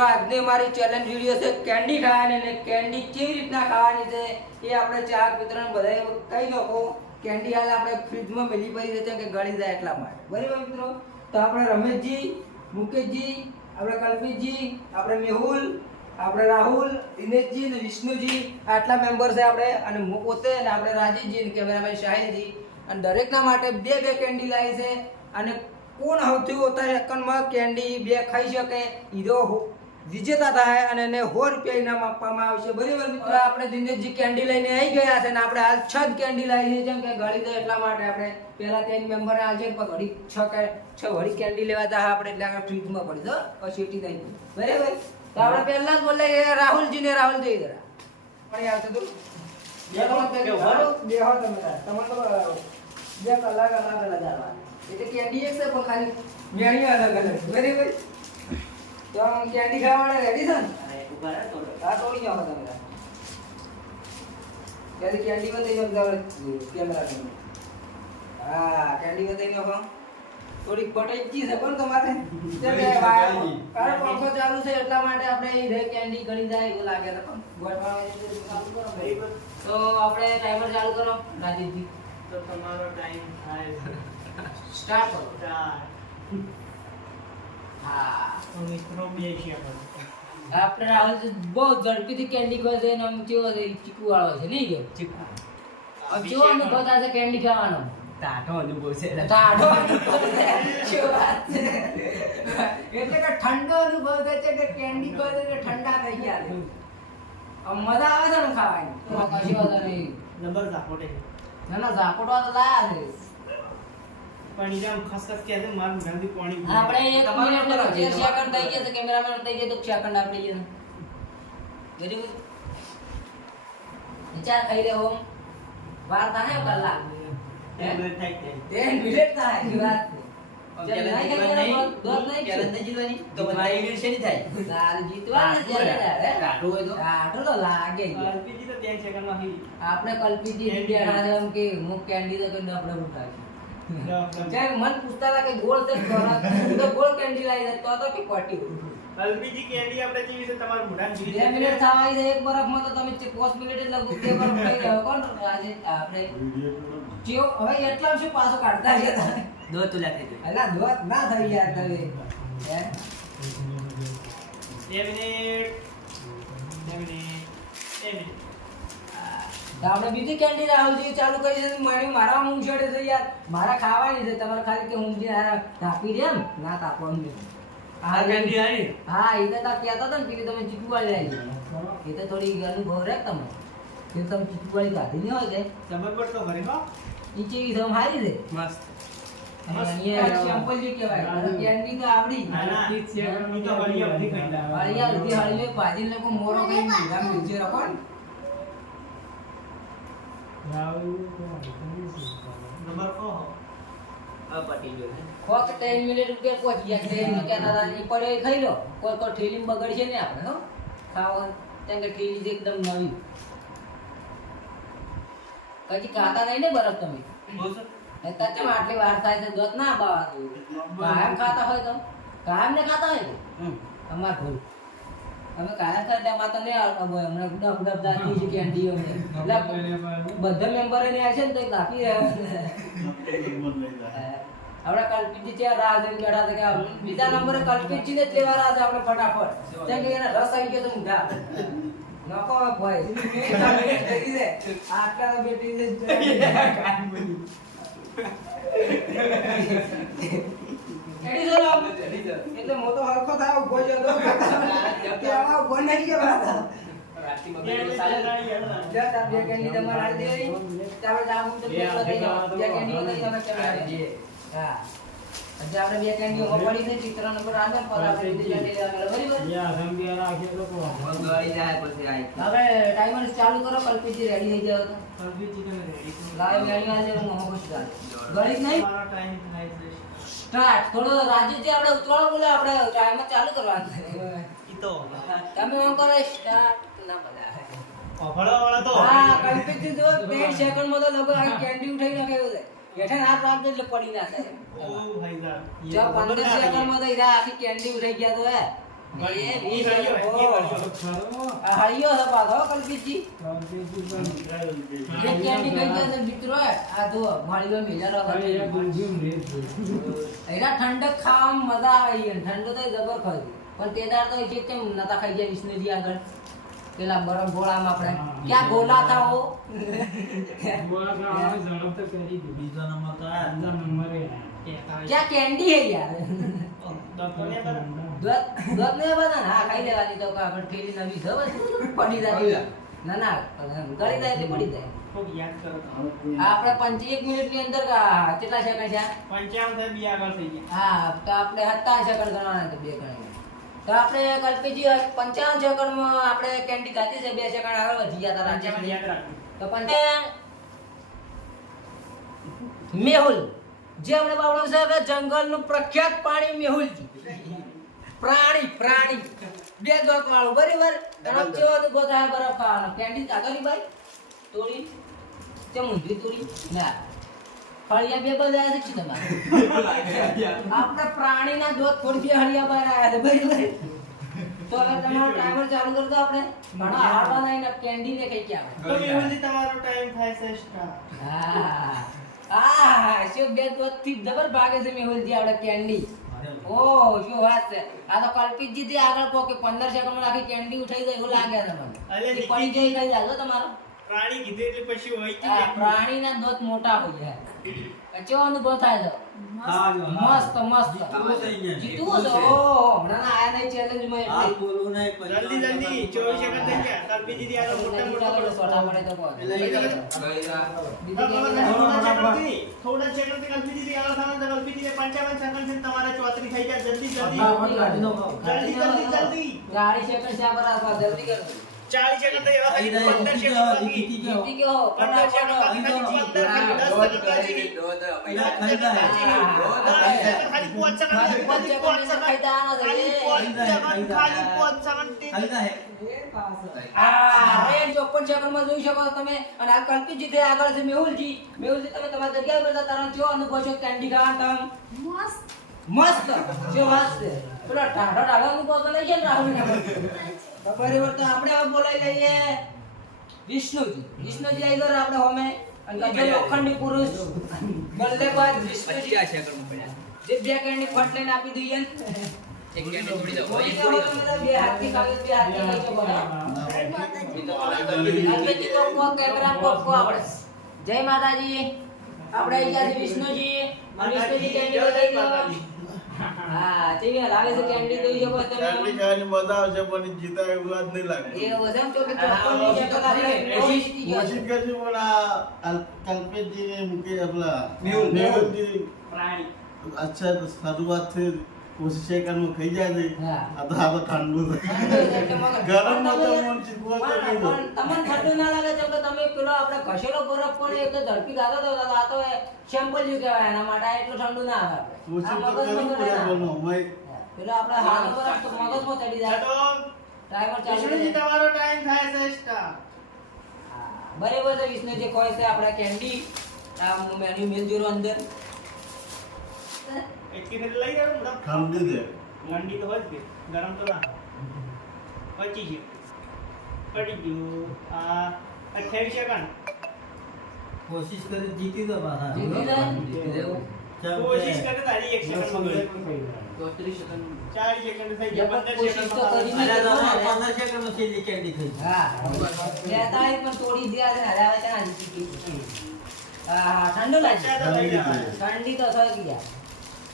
મિત્રો આજની અમારી ચેલેન્જ વિડિયો છે કેન્ડી ખાવાની અને કેન્ડી કેવી રીતના ખાવાની છે એ આપણે ચાર મિત્રોને બધાએ કહી નાખો. કેન્ડી હાલ આપણે ફ્રીજમાં મેલી પડી છે કે ગળી જાય એટલા માટે. બરાબર મિત્રો, તો આપણે રમેશજી, મુકેશજી, આપણે કલ્પિતજી, આપણે મેહુલ, આપણે રાહુલ, દિનેશજી અને વિષ્ણુજી આટલા મેમ્બર છે આપણે, અને હું પોતે અને આપણે રાજીવજી અને કેમેરામેન શાહિલજી, અને દરેકના માટે બે બે કેન્ડી લાવી છે. અને કોણ સૌથી વધારે સેકન્ડમાં કેન્ડી બે ખાઈ શકે હીરો વિજેતા થાય અને એને 100 રૂપિયા ઇનામ આપવામાં આવશે. બરાબર મિત્રો, આપણે દિનેશજી કેન્ડી લઈને આવી ગયા છે અને આપણે હાલ 6 કેન્ડી લાવી છે, જેમ કે ગળી દે એટલા માટે આપણે પહેલા 3 મેમ્બરને આવશે પણ ઘડી 6 વળી કેન્ડી લેવા જા આપણે, એટલે આપણે ફ્રીજમાં પડી દો પછી સીટી થઈ. બરાબર, તો આપણે પહેલા જ બોલે રાહુલજી ને રાહુલ જઈ જરા પણ આવશે તું બે હો તમે તમારે તો 2 કલાક અલગ આવવા એટલે કેન્ડી એક છે પણ ખાલી મેણી અલગ અલગ. બરાબર, તો કેન્ડી ખાવાના રેડી છે ને? ઉભા રહે થોડો. હા, તોડી જાવ તમે. કેન્ડી કેન્ડી બતાઈ દો કેમેરા ને. હા, કેન્ડી બતાઈ દો. થોડીક પટાઈ છે પણ તમારે કારણ પંખો ચાલુ છે એટલા માટે આપણે એ રે કેન્ડી ગળી જાય એવું લાગે છે. પણ ગોઠવા ચાલુ કરો. તો આપણે ટાઈમર ચાલુ કરો રાજીવજી. તો તમારો ટાઈમ થાય સ્ટાર્ટ કરો. હા, તો મિત્રો બેસી આપણે રાહુલ બહુ ઝડપીથી કેન્ડી ખાય છે અને આમ કેવો છે ચીકુ વાળો છે નહીં કે ચીકુ હવે કેવો અનુભવ થાય છે કેન્ડી ખાવાનો? ટાઢો અનુભવ છે. ટાઢો અનુભવ છે. શું વાત છે? એટલે કે ઠંડો અનુભવ થાય છે કે કેન્ડી ખાય છે ઠંડા થઈ ગયા છે. આમ મજા આવે છે ને ખાવાની. કશી વાત નહીં. નંબર ઝાપોટે ના ઝાપોટવા તો લાયા છે પણ ઈરામ ખસખસ કે છે મારું ગંદી પાણી. આપણે 1 મિનિટ ને 30 સેકન્ડ થઈ ગયા છે. કેમેરામેન થઈ ગયા તો સેકન્ડ આપણે જઈએ. Very good. વિચાર કરી રહ્યો વાર થાય કલાક 10 મિનિટ થાય 10 મિનિટ થાય ની વાત છે. આપણે કલ્પિતજી બેઠા છે એમ કે હું કેન્ડી તો કઈ આપણે ઉઠાવી જ્યારે મન પૂછતા હતા કે ગોળ છે તો ગોળ કેન્ડી લાવી દે તો કે પટી અલ્પીજી કેન્ડી આપણે જેવી છે તમારું મોઢા જીવી 2 મિનિટ થવાય છે. 1 બરફમાં તો તમે 5 મિનિટ એટલે ગુસ્સે પર ઉઠાઈ રહ્યો કોણ આજે આપણે જીઓ હવે એટલા શું પાછો કાઢતા ગયા દો તુલા થઈ ગઈ. અલા દોત ના થઈ યાર તમે હે 2 મિનિટ 2 મિનિટ 2 મિનિટ. તો આપણે બીજી કેન્ડી રાહુલજી ચાલુ કરી છે. મારી મારા ઊંઘ છોડે છે યાર, મારા ખાવાની છે. તમારે ખાલી કે ઊંઘી હારા તાપી દે એમ ના તાપવાનું નહીં. આ કેન્ડી આની હા, એ તો તા કહેતા હતા ને પેલી તમે ચીકુવાળી આવી એ તો થોડી અનુભવ રહે તમે કે તમે ચીકુવાળી કાઢી નહીં હોય કે જબરબર તો ભરી હો નીચે ઈ ધમ હારી છે મસ્ત. અહીંયા સેમ્પલ જે કહેવાય કેન્ડી તો આવડી ના ના ઠીક છે હું તો હળિયા બધી ખાઈ લા. હળિયા ઉધી હળિયો ભાજી લોકો મોરો કઈ ભીગા નીચે રાખો ને નંબર કો આ પટી ગયો છે. ફક્ત 10 મિનિટ ઉપર પહોંચી ગયા છે. એમ કહેતા હતા એ પડ્યો એ ખાઈ લો. કોઈ ઠેલી બગડશે ને આપણે હો ખાવાનું ત્યાં કે ઠેલી છે એકદમ નવી. કદી ખાતા નહીં ને બરફ તમે? બોસો અત્યારે કેમ આટલી વાર થાય છે? દોત ના બાવા કાયમ ખાતા હોય તો કાયમ ને ખાતા હોય અમાર ભૂલ. અમે કાયમ ખાતા એમાં તો નહીં આવતા હોય. હમણાં ગુડા ગુડા દાતી છે કેન્ડીઓ ને એટલે બધા મેમ્બરો ને આવે છે ને તો કાપી રહ્યા. આપણે કલ્પિતજી ત્યાં રાહ જોઈને બેઠા હતા કે બીજા નંબરે કલ્પિતજી ને જ લેવા રહ્યા છે આપણે ફટાફટ. કેમ કે એના રસ આવી ગયો તો ઊંધા નકો ભાઈ આટલા તો બેટી છે એટલે મોટો હરખો થાય ઉભો છે તો ત્યાં ઉભો નહીં ગયો હતા. બે કેન્ડી તમારે આલી દેવી. ત્યારે જાવું તો બે કેન્ડી લઈ તમે ચલાવી. હા, આજે આપણે 2 કેન્ડી ઓમ પડી છે. ચિત્ર નંબર આગળ પર આપણે બીજી કેન્ડી લેવા બરાબર. યા સંબિયા રાખીએ તો કો ગળી જાય પછી આઈ. હવે ટાઈમર ચાલુ કરો. કલ્પિતજી રેડી થઈ જાવ તો અલ્પીજી ને રેડી કરો. લાઈવ મેણી આજે હું ખુશ છું. ગળી જ નહીં મારો ટાઈમ થાય છે. સ્ટાર્ટ. થોડો રાજુજી આપણે ઉતરાણ બોલે આપણે ટાઈમર ચાલુ કરવાનું છે. ઈ તો તમે એમ કરો સ્ટાર્ટ ના બોલા. અફળવા વાળા તો હા, કલ્પિતજી જો 3 સેકન્ડમાં તો લગભગ આ કેન્ડી ઉઠાઈ નાખે એવું છે. હેઠે હાથ રાખજો એટલે પડી ના થાય. ઓ ભાઈ સાહેબ જો 15 સેકન્ડમાં તો ઈરા આખી કેન્ડી ઉઠાઈ ગયા તો હે એ ઈ 20 હળિયો, ઈ હળિયો. ખરો આ હળિયો છે પાછો કલ્પિતજી. કાલજી એક કેન્ડી ખાઈ ગયા છે મિત્રો. આ જો હળિયો મિલારો અરે હતો. એ ગુંજીમ રે એના ઠંડક ખાવામાં મજા આવે છે. ઠંડો તો જબર ખાધી. પણ તે દાડ તો એ કેમ નતા ખાઈ ગયા વિષ્ણુજી આગળ પેલા બરફ ગોળામાં આપણે ક્યાં ગોલા હતા હો બુઆ કા આવે ઝડપ તો કરી દીધી બીજો નંબર તો આ બીજા નંબરે ક્યાં કેન્ડી હે યાર દત્તોને બરાબર. દૂધ ને બધા હા ખાઈ લેવાની તો કે આપણે ઠેલી નવી છે બસ પડી જાય ના ના ગળી જાય એટલે પડી જાય ખૂબ યાદ કરો તો. આપણે 51 મિનિટની અંદર કેટલા સેકન્ડ છે 55 થઈ બી આગળ થઈ ગયા. હા તો આપણે 57 સેકન્ડ ગણવાના તો બે ગણાય તો આપણે કલ્પેજી 55 સેકન્ડમાં આપણે કેન્ડી ખાધી છે 2 સેકન્ડ આગળ વધી ગયા હતા 55 યાદ રાખજો. તો મેહુલ જે આપણે બાવળો છે કે જંગલનું પ્રખ્યાત પાણી મેહુલજી પ્રાણી બે ગોક વાળું બરાબર ગરમ જેવો અનુભવ થાય બરફ ખાવાનો કેન્ડી આગળની બાઈ તોડી તે મૂંઝવી તોડી ના હળિયા બે બધા છે તમારે આપણે પ્રાણીના દોત થોડી બે હળિયા બહાર આવ્યા છે બરાબર તો હવે તમારો ટાઈમર ચાલુ કરી દો આપણે ઘણા હારવા નહીં ને કેન્ડી ને કઈ ક્યાં તો મેહુલજી તમારો ટાઈમ થાય છે સ્ટાર્ટ. શું બે દોસ્તથી જબર ભાગે છે મેહુલજી આપણે કેન્ડી ઓહ શું વાત છે આ તો કલ્પિતજી થી આગળ પોકે 15 સેકન્ડમાં આખી કેન્ડી ઉઠાઈ જાય એવું લાગે છે મને અરે એ પડી જઈ કઈ જાજો તમારો પ્રાણી કીધું એટલે પછી હોય જ આ નહીં. પ્રાણીના દોત મોટા હોય છે કેવો અનુભવ થાય છે મસ્ત જીતવું થઈ ગયા છે. જીતવું છે ઓહ હમણાં આયા નહીં ચેલેન્જ માં આ એટલે બોલું નહીં જલ્દી 24 સેકન્ડ થઈ ગયા. કલ્પીજીથી આગળ મોટા મોટા પડો. સોટા પડે તો કોણ થોડા સેકન્ડથી કલ્પીજીથી આગળ થવાનું તો કલ્પીજીને 55 સેકન્ડ છે તમારે 34 થઈ ગયા. જલ્દી ગાડી સેકન્ડ શા પર રાખવા જલ્દી કરો 40 સેકન્ડ થઈ ગયા. થઈ જાય, 15 જીતી સેકન્ડ જાઓ, બાકી. જીતી જાઓ. જીતી ગયો 15 સેકન્ડ બાકી. ખાલી 10 સેકન્ડ બાકી. અહીંયા ખાઈ જાય. ખાલી 5 સેકન્ડ પાંચ સેકન્ડ ખાઈ જવાનો છે. ખાઈ જાય. અરે 54 સેકન્ડમાં જોઈ શકો છો તમે અને આ કલ્પિતજી થી આગળ છે મેહુલજી તમે તમારી જગ્યાએ બેઠા તારા કેવો અનુભવ છે કેન્ડી ખાવાનો મસ્ત શું વાત છે પેલો ઢાઢો અનુભવ તો લઈ ગયા રાહુલ બરાબર તો આપણે હવે બોલાવી લઈએ વિષ્ણુજી આવી ગયો આપણે હોમે અને કજે લોખંડી પુરુષ બલ્લેબાજ વિષ્ણુજી જે બે કેન્ડી ફટ લઈને આપી દઈએ ને એક કેન્ડી છોડી દો બે હાથથી ખાલી બે હાથથી ખાઈ તો બરાબર જય માતાજી આપણે આવી ગયા છે વિષ્ણુજી કેન્ડી બતાવી દો હા કેવી લાગે છે કેન્ડી જોઈ શકો તમે કેન્ડી ખાવાની મજા આવશે પણ જીતા એવું જ નહીં લાગે એ વજન તો કે 54 ની જગ્યા આપણે જીતી ગયા કોશિશ કરજો પણ આ કલ્પેશજી મૂકે આપલા મેહુલ. મેહુલજી પ્રાણી અચ્છા શરૂઆતથી કોશિશ સેકન્ડમાં ખાઈ જાય છે હા. આ તો ઠંડુ છે ગરમ તો મન ચીકવો તો નહીં દો. તમને ઠંડુ ના લાગે તો તમે પેલો આપણે ઘસેલો બરફ પણ એક તો ઝડપી ખાતો તો આ તો સેમ્પલ જેવું કહેવાય એના માટે આ એટલું ઠંડુ ના આવે કોશિશ આ તો મગજમાં કરવી કરે પડે ના. બોલો મેં પેલો આપણે હાથ બરફ તો મગજમાં ચડી જાય તો ટાઈમર ચાલુ વિષ્ણુજી છે. તમારો ટાઈમ થાય છે સ્ટાર્ટ. હા, બરાબર છે વિષ્ણુજી ખોય છે આપણે કેન્ડી આ મેન્યુ મેલ જોરો અંદર એટલી ફેર લઈ જાવ ને ઠંડી છે ઠંડી તો હોય જ કે ગરમ તો ના પચી છે પડી ગયું આ 28 સેકન્ડ કોશિશ કરી જીતી દો પાછા. જીતી જાય. ચાલ, કોશિશ કરે તારી 1 સેકન્ડ માં ગઈ 34 સેકન્ડ 40 સેકન્ડ થઈ ગયા 15 કોશિશ સેકન્ડ તો કરી. અરે દાદા, 15 સેકન્ડમાં છેલ્લી કેન્ડી ખાઈ. હા 42 પણ તોડી દિયા છે ને હરાવે છે ને જીતી ગઈ. હા ઠંડુ લાગે ઠંડી તો થઈ ગયા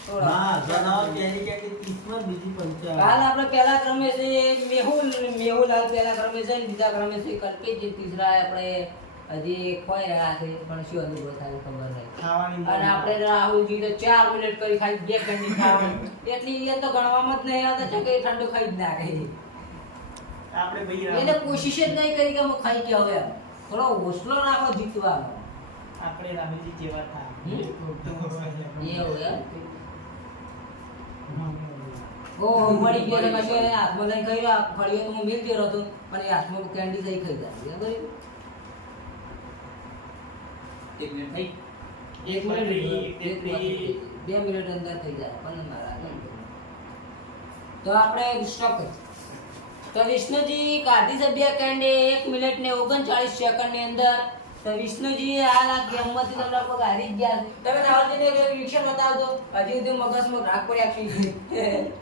થોડો. હા, જણાવો કેન્ડી કેન્ડી 30 માં બીજી 55. હાલ આપણે પહેલા ક્રમે છે મેહુલ હાલ પહેલા ક્રમે છે ને બીજા ક્રમે છે કલ્પેશજી તીસરા આપણે હજી ખોઈ રહ્યા છે પણ શું અનુભવ થાય ખબર નહીં ખાવાની અને આપણે રાહુલજી તો 4 મિનિટ કરી ખાઈ બે કેન્ડી ખાવાની એટલી એ તો ગણવામાં જ નહીં આવતા છે કે ઠંડુ ખાઈ જ નાખે આપણે ભાઈ એને કોશિશ જ નહીં કરી કે હું ખાઈ કે હવે થોડો હોસલો રાખો જીતવાનો આપણે રાહુલજી જેવા થાય એવું એમ ઓહો મળી ગયો એટલે પછી એને હાથમાં લઈને ખાઈ રહ્યા ફળીઓ તો હું મિલ ગયો હતો પણ એ હાથમાં કેન્ડી જઈ ખાઈ જાય બરાબર એક મિનિટ થઈ એક મિનિટ એક મિનિટ. 2 મિનિટ અંદર થઈ જાય પણ ના લાગે તો આપણે સ્ટોપ કરીએ. તો વિષ્ણુજી કાઢી છે 2 કેન્ડી 1 મિનિટ ને 39 સેકન્ડ ની અંદર. તો વિષ્ણુજી હાલ આ ગેમમાંથી તમને લોકો હારી જ ગયા છે. તમે રાહુલજીને એક રિએક્શન બતાવજો. હજી સુધી મગજમાં રાગ પડ્યા છે.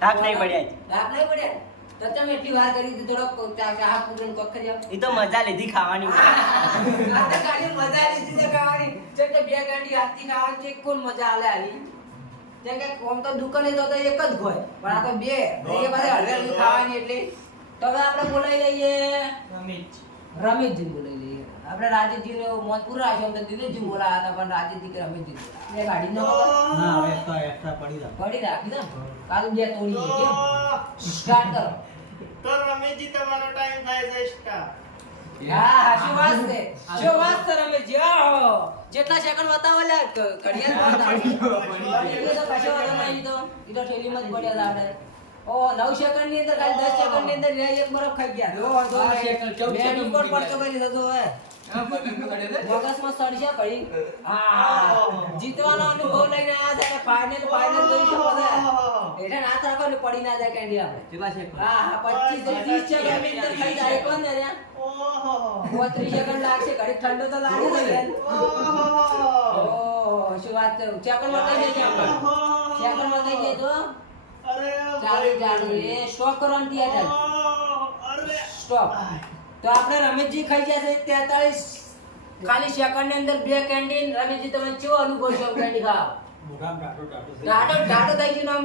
ધાક નહીં પડ્યા છે. રાગ નહીં પડ્યા. તો તમે એટલી વાર કરી હતી થોડોક ચા પૂરણ કોક કરી આવો. એ તો મજા લીધી ખાવાની આ તો ખાલી મજા લીધી છે ખાવાની. જેમ કે 2 કેન્ડી હાથથી ખાવાની છે કોણ મજા આલે આલી. જેમ કે કોમ તો દુકાને તો એક જ હોય પણ આ તો 2 એ બધે હળવેલી ખાવાની એટલે. તો હવે આપણે બોલાવી લઈએ રમેશજી બોલાવી લઈએ. આપણે રાજેશજીને મોત પૂરા છે તો દિનેશજી બોલાયા હતા પણ રાજેશજી કે રમેશજી બોલાયા. એ ગાડી નો ના એક્સ્ટ્રા પડી રહ્યા. પડી રાખી દે કાલ 2 તોડી દે કેમ સ્ટાર્ટ કરો. તો રમેશજી તમારો ટાઈમ થાય છે સ્ટાર્ટ. હા શું વાત છે શું વાત છે રમેશજી. આહો જેટલા સેકન્ડ બતાવો લે ઘડિયાળ બતાવી એ તો કશો વાંધો નહીં. તો ઠેલીમાં જ પડ્યા હતા આપણે. ઓ 9 સેકન્ડ ની અંદર ખાલી 10 સેકન્ડ ની અંદર એક બરફ ખાઈ ગયા. જો વાંધો નહીં રિપોર્ટ પડતો કરી દો હવે. મગજમાં સડશે પડી. હા જીતવાનો અનુભવ લઈને આયા છે ફાઇનલ કરી શકો છો. એટલે નાથ રાખો ને પડી ના જાય કેન્ડી આપણે. કેટલા સેકન્ડ? હા 25 થી 30 સેકન્ડ ની અંદર ખાઈ જાય કોણ ને રે. ઓહો 30 સેકન્ડ લાગશે. ઘડી ઠંડો તો લાગે છે ને. ઓહો શું વાત કરું. સેકન્ડ માં કઈ જાય આપણે. સેકન્ડ માં કઈ જાય તો ચાલુ એ સ્ટોપ કરવાનું દિયા ચાલ સ્ટોપ. તો આપણે રમેશજી ખાઈ ગયા છે 43 ખાલી સેકન્ડ ની અંદર 2 કેન્ડી. રમેશજી તમે કેવો અનુભવ છો કેન્ડી ખાવ? મોઢામાં ટાટો ટાટો થઈ ગયું નામ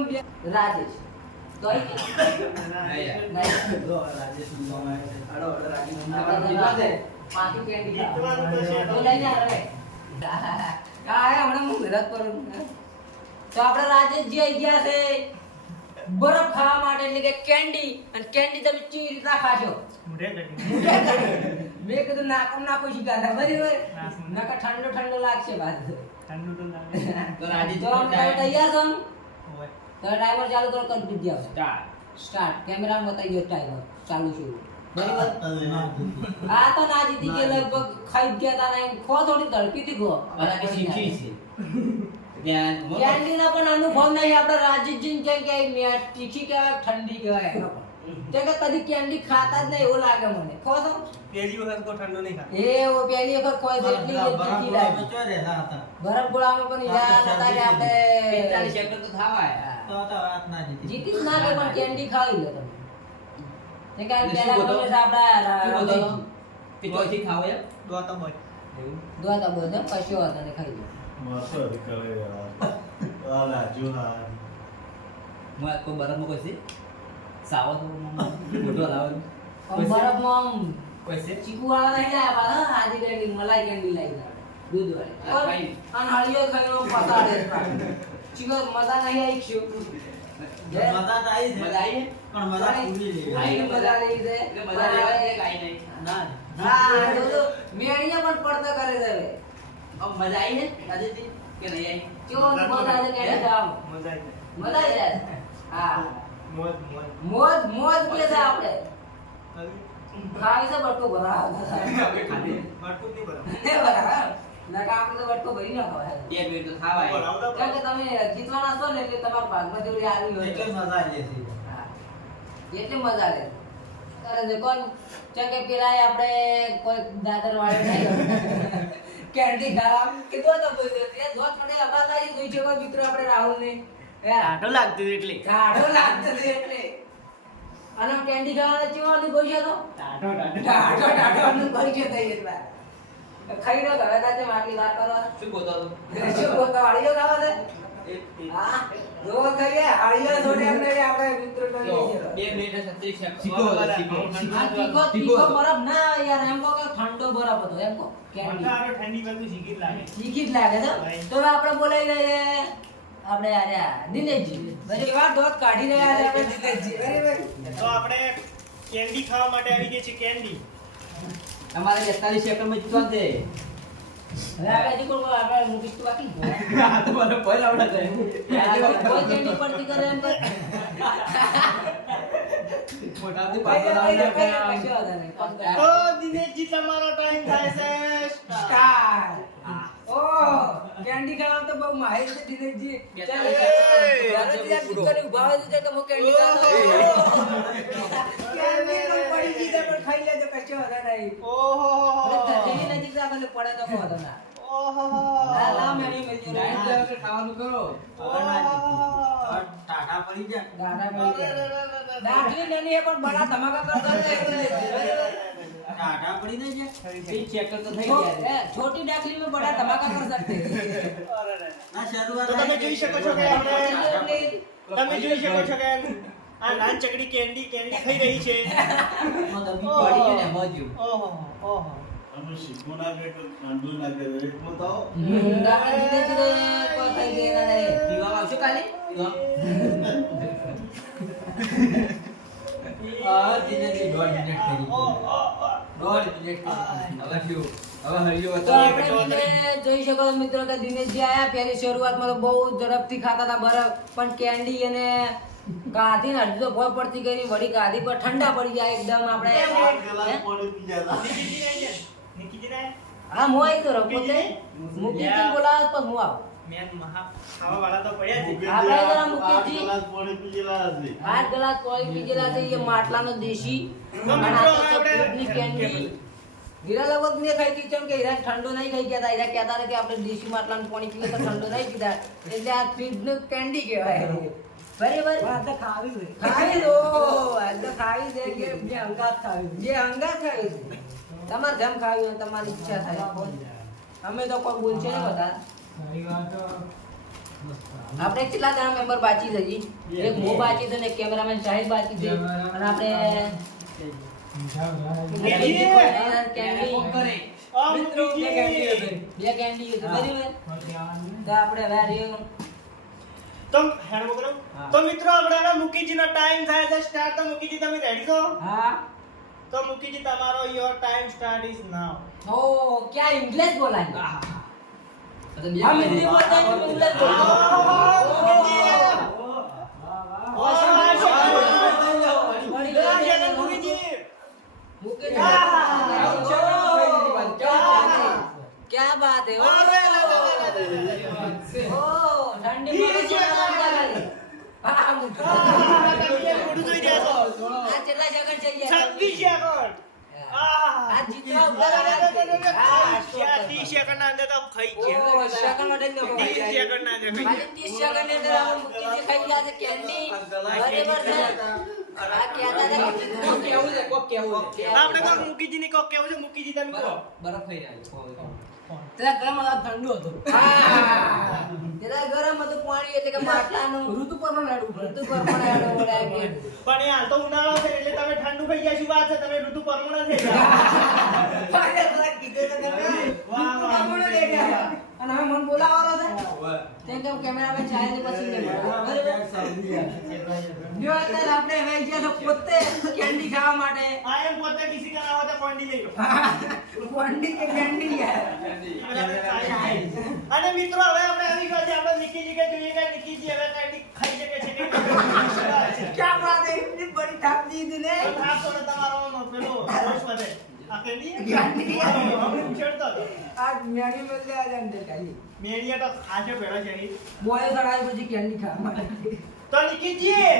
રાજેશ. તો રાજેશ નું પાકી કેન્ડી ખાવ તો લઈ જા રે. આ હમણાં હું મહેનત કરું. તો આપણે રાજેશજી આવી ગયા છે બરફ ખાવા માટે એટલે કે કેન્ડી. અને કેન્ડી તમે ચી રીતના ખાશો? મેં કીધું નાકમ નાખો શીખાતા બરાબર. નકા ઠંડો લાગશે બાદ. તો તૈયાર છો? તો ટાઈમર ચાલુ કરો કન્ફ્યુઝ જાવ. સ્ટાર્ટ કેમેરા બતાવી દો ટાઈમર ચાલુ છે બરાબર. આ તો ના જીતી કે લગભગ ખાઈ ગયા તા ને ખો થોડી ધડકી થી ગો. શીખી છે કેન્ડી ના પણ અનુભવ નહીં. આપણે રાજેશજી કે તીખી કહેવાય ઠંડી કહેવાય એનો પણ. કે કદી કેન્ડી ખાતા જ નહીં એવું લાગે મને. ખો તો પહેલી વખત કો ઠંડો નહીં ખાતો. એ ઓ પહેલી વખત કોઈ એટલી તીખી લાગી. ગરમ ગોળામાં પણ યાર હતા કે આપણે 45 સેકન્ડ તો થાવાય. જીતી જ ના કે પણ કેન્ડી ખાવી લે તમે. તે કાઈ પહેલા કોલેજ આપડા તે કોઈથી ખાવ એમ દોતા બોય દોતા બોય ને કશો હતા ને ખાઈ લો. મસ્ત કરે યાર. આ લાજુ હા. હું કોઈ બરફમાં કોઈ છે સાવો તો મોટો લાવો બરફમાં કોઈ છે ચીકુ વાળા નહીં લાયા પાછા આજી કેન્ડી મલાઈ કેન્ડી લાવી દે દૂધ વાળી. અને હળિયો ખાઈનો પતાડે ચીકુ મજા નહીં આવી શું? મજા તો આવી છે. મજા આવી પણ મજા પૂરી લેવી. આઈ મજા લેવી છે. એટલે મજા લેવા દે કાઈ નહીં ના હા જો મેણીયા પણ પડતા કરે છે હવે. अब मजा आई है राजेश કે નહીં આવી કેવો અનુભવ થાય છે કેન્ડી ખાવ? મજા આવી મજા આવી જાય. હા મોજ મોજ મોજ મોજ કે છે આપણે હવે ખાવી છે બટકો ભરાવ આપણે ખાધે મારકું નહીં બરાબર ને બરાબર નકા આપણે તો બટકો ભરી ના ખવાય. 2 મિનિટ તો ખાવાય બરાબર કારણ કે તમે જીતવાના છો ને એટલે તમારા ભાગમાં જેવડી આવી હોય એટલે મજા આવી છે. હા. એટલે મજા લે અરે દેખો કે પેલા આપણે કોઈ દાદર વાળો નહીં કેન્ડી ખાવા કીધું તો બોલ એ દોત મને અબાતા એ જોઈ છે કોઈ મિત્રો આપણે રાહુલ ને આટો લાગતું એટલે કાઢો લાગતો એટલે અને કેન્ડી ખાવાના કેવો અનુભવ છે તો ટાટો અનુભવ છે થઈ એટલે ખાઈ લો ઘરે દાતે માટલી વાત કરવા શું બોલતો હતો શું બોલતા વાળીઓ ખાવા છે એ હા જો કરીએ હાળીઓ છોડે એમને આપણે મિત્રો તો 2 મિનિટ 36 સેકન્ડ શીખો, શીખો. આ તીખો બરફ ના આવે યાર એમ કહો કે ઠંડો બરફ હતો એમ કહો કેન્ડી આટો ઠંડી બધું શીખી જ લાગે તીખી જ લાગે છે તો હવે આપણે બોલાવી લઈએ આપણે આર્યા દિનેશજી બધી વાત દોત કાઢી રહ્યા છે આપણે દિનેશજી બરાબર તો આપણે કેન્ડી ખાવા માટે આવી ગઈ છે કેન્ડી અમારે 42 સેકન્ડ માં જીતવા છે હવે આપણે હજી કોઈ આપણે મૂકીશ તો બાકી આ તો મને પહેલા આવડે છે કોઈ કેન્ડી પડતી કરે એમ કર મોટાથી કશો પાછળ વાંધો નહીં. તો દિનેશજી તમારો ટાઈમ થાય છે સ્ટાર્ટ સ્ટાર્ટ ઓહ, કેન્ડી ખાવા તો બહુ માહિર છે દિનેશજી. ચાલ, એ, દાદાજી આ દીકરાને ઊભા હોય તો જાય કે હું કેન્ડી ખાતો હોઉં. કેન્ડી તો પડી ગઈ છે, પણ ખાઈ લેજો, કશો વાંધો નહીં. ઓહો એટલે થેલી નજીક રાખો એટલે પડે તો કોઈ વાંધો ના. ઓહો ના, ના, મેની મેલી ડાયટ જોડે. લેવલ ખાવાનું કરો હવે ના જીતી. હવે ટાટા પડી જાય દાદા મળી જાય. દાખલી નાની છે, પણ બડા ધમાકા કરતા હોય તો એટલું લેજો. ટાટા પડી ના જાય સ્પીડ ચેકર તો થઈ छो- ગયા ए, छोटी डाकली में बड़ा धमाका कर सकते हैं। ના શરૂઆત તો તમે જોઈ શકો છો કે આપણે એટલે તમે જોઈ શકો છો કે આ નાન ચકડી કેન્ડી ખાઈ રહી છે એમાં તો બી પડી ગયું ને એમાં જ. ઓહો ઓહો અમે શીખવું ના કે ઠંડુ ના કે એક બતાવો દાખલા ધીરે ધીરે કોઈ થઈ ગયેલા નહીં. પીવામાં આવશો કાલે પીવા? દિનેશજી 1.5 મિનિટ કરી ઓહો 1.5 મિનિટ કરી હવે શું હવે હરિયો તો આપણે તમે જોઈ શકો છો મિત્રો કે દિનેશજી આયા પહેલી શરૂઆતમાં તો બહુ ઝડપથી ખાતા હતા બરફ, પણ કેન્ડી અને ગાધી ને અડધી તો ભોય પડતી ગઈ વળી ગાધી પર ઠંડા પડી ગયા એકદમ આપણે ગ્લાસ હે? પાણી પી જતા નિકીજી ને હા હું આવી તો રહું પોતે મૂકીજી બોલાવે તો હું આવું. મેન મહા ખાવા વાળા તો પડ્યા છે આપણે જરા આઠ મૂકીજી ગ્લાસ પાણી પી ગયેલા હશે 8 ગ્લાસ પાણી પી ગયેલા છે એ માટલાનો દેશી તો અને મિત્રો આ તો આપણે ચોકલેટની કેન્ડી હીરા લગભગ મેં ખાઈ હતી કેમ કે હીરા ઠંડુ નહીં ખાઈ ગયા હતા હીરા કહેતા હતા કે આપણે દેશી માટલાનું પાણી પીએ તો ઠંડુ નહીં પીતા એટલે આ ફ્રીજનું કેન્ડી કહેવાય બરાબર ખાવી દો આ તો ખાવી દે કે જે અંગાત ખાવી છે તમારે જેમ ખાવી હોય તમારી ઈચ્છા થાય અમે તો કોઈ બોલશે નહીં બધા આપણે કેટલા જણા મેમ્બર બાકી છે જી એક હું બાકી છે ને એક કેમેરામેન શાહિદ બાકી છે અને આપણે કેન્ડી આ મિત્રો બે મુકીજી કેન્ડી હતી બરાબર તો આપણે હવે રહ્યું તો હેડ મોકલો તો મિત્રો આપણાનો મુકીજીનો ટાઈમ થાય છે સ્ટાર્ટ તો મુકીજી તમે રેડી છો હા તો મુકીજી તમારો your time start is now ओ क्या इंग्लिश बोला है તો બે हम મિનિટ. हिंदी बोलते हैं तुम इंग्लिश बोलते हो मुकेश क्या बात है ओ ठंडी हाँ मुझे आज चला जगह चाहिए आज जितना ऊपर आ ओ सेकंड में देंगे खाली 30 सेकंड ની અંદર આપણે મુકેશજી ખાઈ ગયા છે કેન્ડી બરાબર છે આ કહેતા હતા કે કોક કેવું છે કોક કેવું છે આપણે તો મુકીજી ની કોક કેવું છે મુકીજી તમે કહો બરફ થઈ રહ્યો તેરા ગરમ હતો ઠંડુ હતું હા તેરા ગરમ હતું પાણી એટલે કે માટલાનું ઋતુ પ્રમાણે આડું બોલાય કે પણ એ હાલ તો ઉનાળો છે એટલે તમે ઠંડુ થઈ ગયા શું વાત છે તમે ઋતુ પરમણ થઈ ગયા અરે તને કીધું તો તમે વાહ, વાહ. પ્રમાણે લઈ ગયા અને હવે મને બોલાવવાનો છે તેમ કેમેરામેન ચાલે છે પછી નહીં બરાબર જો અત્યારે આપણે હવે ગયા તો પોતે કેન્ડી ખાવા માટે આ એમ પોતે કિસી કા ના હોતા કોંડી લઈ લો કોન્ડી કે કેન્ડી યાર અને મિત્રો હવે આપણે આવી ગયા છે આપણે નિકીજી કે જોઈએ કે નિકીજી હવે કાંઈ ખાઈ શકે છે કે क्या बात है इतनी बड़ी थाप दी तूने આ તો ને તમારો પેલો રોજ વધે આ કેન્ડી કેન્ડી. હમણાં છેડતો હતો आज मैगी मिल जाए आज अंदर खाली મેળિયા તો ખાશે પેલા છે ઈ. બોય સડાઈ પછી કેન્ડી ખાવા માટે તો નિકીજી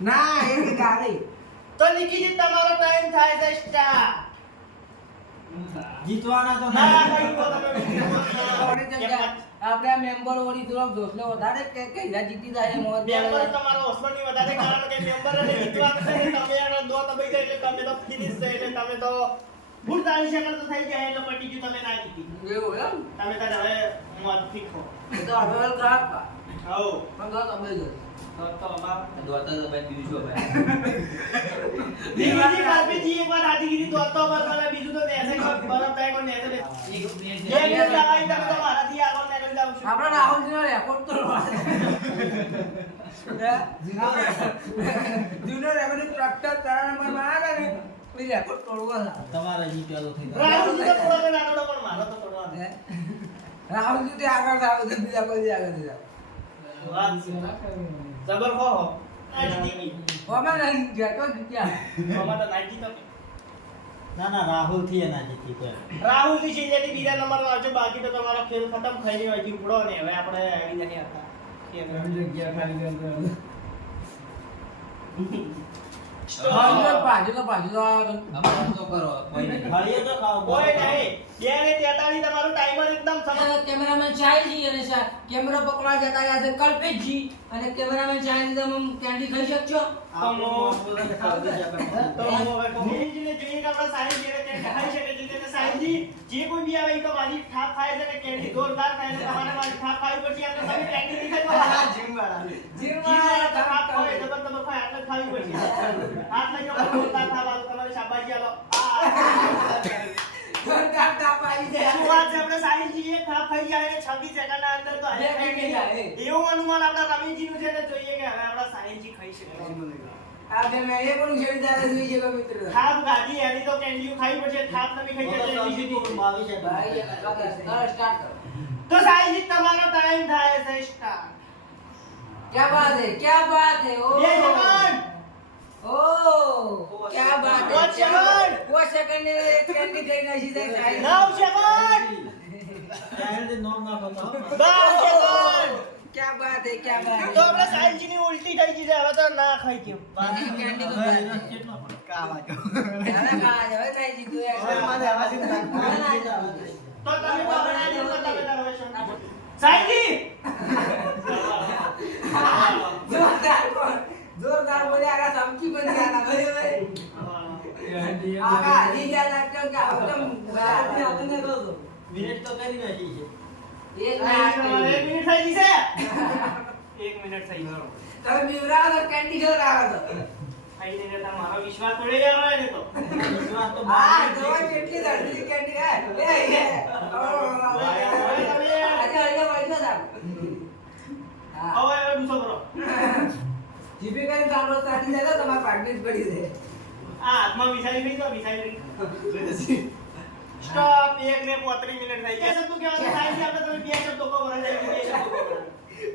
ના એક ગાડી તો નિકીજી તમારો ટાઈમ થાય છે સ્ટાર્ટ જીતવાના તો ના ના કઈ તો તમે આપણે આ મેમ્બર ઓડી થોડો જોસલો વધારે કે હીરા જીતી જાય મોજ મેમ્બર તમારો હોસ્પિટલની વધારે કારણ કે મેમ્બર ને જીતવાનું છે તમે એનો દો દબાઈ જાય એટલે તમે તો ફિનિશ છે એટલે તમે તો ભૂલ ચાલી શકે તો થઈ જાય એટલે પટી ગયું તમે ના જીતી એવું એમ તમે તારે હવે મોત શીખો એ તો હવે ગ્રાહક આવો પણ તો તમે જો તો બાપ દોડતા તો ભાઈ બીજું શું ભાઈ બીજી કાપીજી એક વાર આજી ગીરી તો બસ મને બીજું તો નેસે બરફ થાય કોઈ નેસે લે જે મે દવાઈ તમે તો મારાથી આગળ નીકળી જાવ છું આપણે રાહુલ નો રેકોર્ડ તોડવા જૂનો રેકોર્ડ ટ્રેક્ટર 4 નંબર માં આવે ને એ રેકોર્ડ તોડવા તમારે જીત્યા તો થઈ રાહુલ તો થોડો નાનો પણ મારો તો થોડો રાહુલ થી આગળ આવે છે બીજા કોઈ આગળ દીધા વાત છે જબર હો હો આ જીતી ગઈ ઓમાં નહીં ગયા તો જીત્યા મામા તો ના જીતો ના ના રાહુલ થી એના જીતી ગયા. રાહુલ થી શિંદેથી બીજા નંબર આવજો, બાકી તો તમારો ખેલ ખતમ થઈ ગયો અહીંથી ઉપડો ને હવે આપણે આવી જઈએ હતા. અમારે તો કરો કોઈ નહીં. હળીએ તો ખાવ કોઈ નહીં. 2:43 તમારું ટાઈમર એકદમ સમજ. કેમેરામેન શાહિલજી અને કેમેરા પકડવા જતા રહ્યા છે કલ્પેશજી અને કેમેરામેન શાહિલ તમે કેન્ડી ખાઈ શકશો? તો હું હવે સાહિલજીને જોઈએ કે આપણા સાહિલજીને કેન્ડી ખાઈ શકે છે. તેને સાહિલજી જે કોઈ બી આવે એ તો મારી થાપ ખાય છે ને કેન્ડી જોરદાર ખાય છે. તમારે મારી થાપ ખાવી પડશે. આપણે તમે કેન્ડી નહીં ખાઈ જીમવાળા થાપ ખાય તો તમે ખાય એટલે ખાવી પડશે. હાથ લઈ જાઓ, જોરદાર થાપ આલો, તમારી શાબાશી આલો. જોરદાર તાપ આવી જાય. શું વાત છે, આપણે સાહિલજી એક થાપ ખાઈ ગયા અને 26 સેકન્ડના અંદર તો બે ખાઈ ગયા, હે. એવું અનુમાન આપણા રમીજીનું છે ને જોઈએ કે હવે આપણા સાહિલજી ખાઈ શકે. આ બે મેળે પણ ઉછળી જાય જોઈ શકો મિત્રો. થાપ ગાડી એની તો કેન્ડીઓ ખાવી પડશે. થાપ તમે ખાઈ ગયા એટલે એની સુધી. ભાઈ સ્ટાર્ટ કરો. તો સાહિલજી તમારો ટાઈમ થાય છે સ્ટાર્ટ. क्या बात है, क्या बात है, ओ 2 સેકન્ડ. ओ क्या बात है, 5 સેકન્ડ. 5 સેકન્ડ ને કેન્ડી થઈ ગઈ છે સાહેબ. 9 સેકન્ડ. ચાઇલ્ડ નોમ નાખો તો 12 સેકન્ડ. क्या बात है, क्या बात है. તો આપણે સાહિલજીની ઉલટી થઈ ગઈ છે. હવે તો ના ખાઈ ગયો. કેન્ડી તો કેટલો પડે? હવે ખાઈ દીધું યાર. તો તમે બનાવી દો, તમે હવે શાંતિ. સાહિલજી जोरदार बोले आगा समची पण गाना बरोबर आगा आधी जा लागतो का एकदम आपण रोज મિનિટ તો કરી નાખી છે. एक 1 મિનિટ થઈ ગઈ છે. 1 મિનિટ થઈ ગયો. તમે બીવરા તો કેન્ડી જો રાવ તો ખાઈને ને તમારો વિશ્વાસ તોડી જવાનો એને તો. વિશ્વાસ તો આ તો કેટલી દર્દી કેન્ડી હે આજે હળગે વળજો સાહેબ હા હવે દૂસો કરો. જીપી કરીને ચાલો સાથી જાય તો તમાર પાર્ટનર પડી છે આ હાથમાં વિસાઈ ગઈ તો વિસાઈ ગઈ. સ્ટોપ. 1 ને 35 મિનિટ થઈ ગયા. શબ્દો કહેવાનું સાહિલજી આપણે તમે બે શબ્દો કહો બરાબર જાય. બે શબ્દો કહો.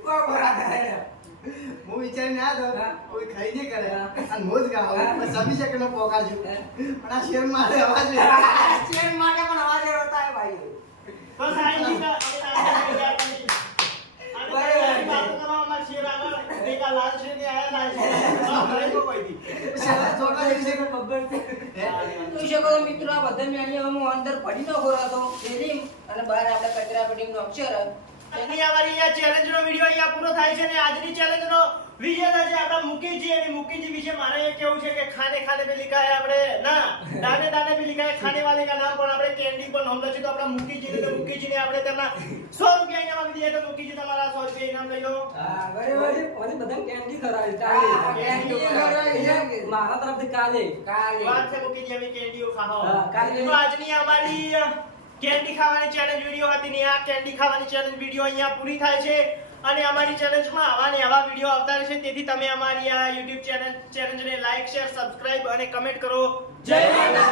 કો બરા થાય હું વિચારીને આવ્યો તો કોઈ ખાઈ નહીં કરે અને મોજ ગાવ સમી સેકન્ડ પોકાડજો પણ આ શેર મારે અવાજ ચેન માટે પણ અવાજ આવતા હે ભાઈ તો સાહિલજી તો હવે સાહિલજી તૈયાર કરી. અને વાત કરવા અમાર શેર આગળ દેખા લાલ શેર ને આયા લાલ શેર. હવે કો કોઈ દી. ચોકા જેવી છે જોઈ શકો છો મિત્રો આ બધા મેળીઓ હું અંદર પડી ન ખોરાતો એલી અને બહાર આપણે કચરા પેટીનો અક્ષર અમારી આ ચેલેન્જનો વિડિયો અહીંયા પૂરો થાય છે ને આજની ચેલેન્જનો વિજેતા છે આપણા મુકેશજી. અને મુકેશજી વિશે મારે એ કેવું છે કે ખાને ખાને पे लिखा है આપણે ના દાને દાને पे लिखा है खाने वाले का नाम પણ આપણે કેન્ડી પર નામ લખી તો આપણા મુકેશજીને આપણે તેમના 100 રૂપિયા ઇનામ આપી દઈએ. તો મુકેશજી તમારા 100 રૂપિયા ઇનામ લઈ લો. હા બરાબર ઓને બધા કેન્ડી ખરાવી કેન્ડી ખરાવી મારા તરફથી કાલે વાત છે મુકેશજી અમે કેન્ડીઓ ખાઓ. હા, કાલે. તો આજની અમારી કેન્ડી ખાવાની ચેલેન્જ વિડિયો હતી ને આ કેન્ડી ખાવાની ચેલેન્જ વિડિયો અહીંયા પૂરી થાય છે. અને અમારી ચેલેન્જમાં આવા ને આવા વિડિયો આવતા રહેશે. તેથી તમે અમારી આ YouTube ચેલેન્જને લાઈક શેર સબસ્ક્રાઇબ અને કમેન્ટ કરો. જય માતા.